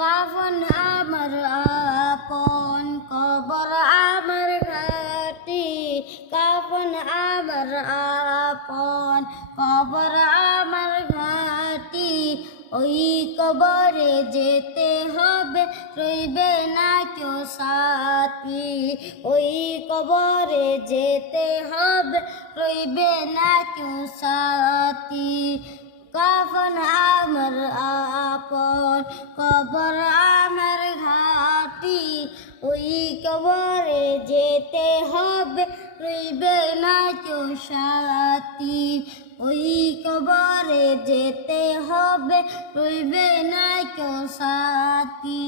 কাফন আমার আপন কবর আমার ঘাটি, কাফন আমার আপন কবর আমার ঘাটি। ওই কবরে যেতে হবে, রইবে না কেউ সাথী। ওই কবরে যেতে হবে, রইবে না কেউ সাথী। কাফন আমার আপন কবর আমার ঘাটি, ওই কবরে যেতে হবে, রইবে না কেউ সাথী। ওই কবরে যেতে হবে, রইবে না কেউ সাথী।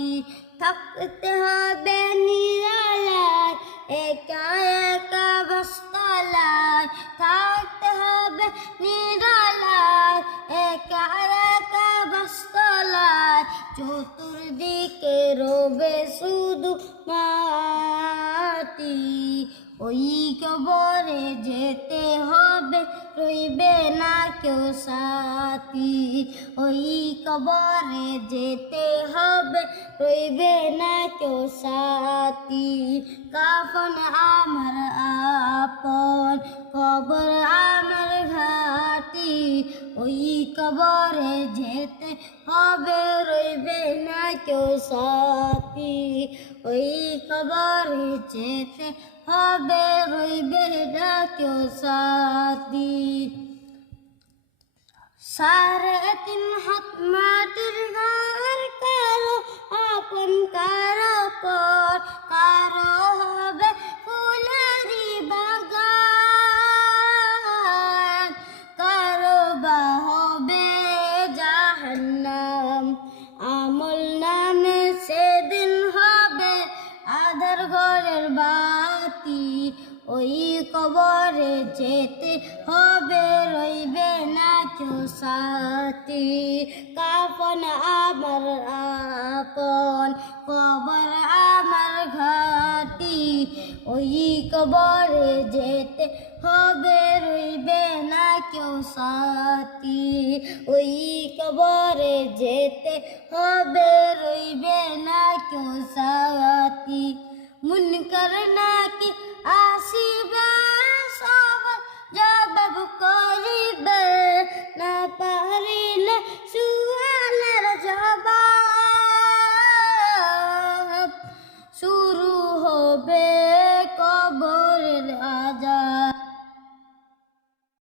থাকতে হবে নিরালায়, একা একা বাসতলায়। থাকতে হবে নিরালায়, একা একা বাসতলায়। চতুর্দিকে রবে শুধু মাটি। ওই কবরে যেতে হবে, রইবে না কেউ সাথী। ওই কবরে যেতে হবে, রইবে না কেউ সাথী। কাফন আমার আপন কবর আমার ঘাটি, ওই কবরে যেতে হবে, রইবে না কেউ সাথী। ওই কবরে যেতে হবে, রইবে না কেউ সাথী। 3.5 হাত মাটির ঘর, কারো আপন কারো পর। কারো হবে ফুলেরি বাগান, কারো বা হবে জাহান্নাম। আমল নামে সেদিন হবে আধার ঘরের বাতি। ওই কবরে যেতে হবে, রইবে না কেউ সাথী। কাফন আমার আপন কবর আমার ঘাটি, ওই কবরে যেতে হবে, রইবে না কেউ সাথী। ওই কবরে যেতে হবে, রইবে না কেউ সাথী। মুনকার না